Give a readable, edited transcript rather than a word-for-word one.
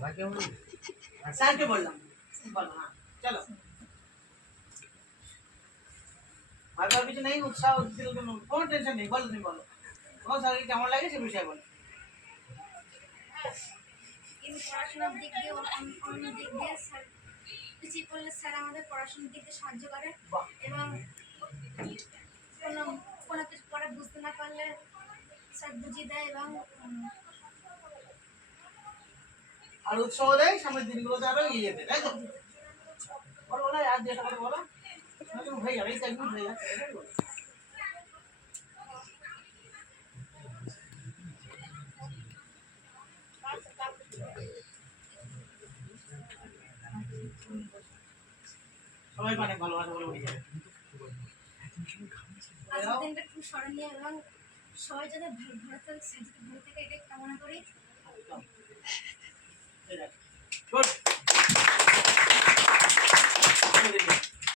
স্যারকে বললাম বলো হ্যাঁ চলো ভাবার কিছু নেই উৎসাহ কোনো টেনশন নেই বলো তুমি বলো তোমার স্যারকে কেমন লাগে সে বিষয়ে বলো কিন্তু পড়াশোনার দিক দিয়ে অন্য দিক দিয়ে স্যার পিছিয়ে পড়লে স্যার আমাদের পড়াশোনার দিক দিয়ে সাহায্য করে এবং কোনো কোনো কিছু পড়া বুঝতে না পারলে স্যার বুঝিয়ে দেয় এবং আর উৎসাহ দেয় সামনের দিনগুলোতে আরো এগিয়ে যেতে তাই তো বলো বলো আর যেটা কথা বলো হয়ে যাবে এই টাইম হয়ে যাচ্ছে সবাই অনেক ভালোবাসা বলে উঠে যাবে আজকের দিনটা খুব স্মরণীয় এবং সবাই যাতে ভালো থাকে স্যার যাতে ভালো থাকে এটাই কামনা করি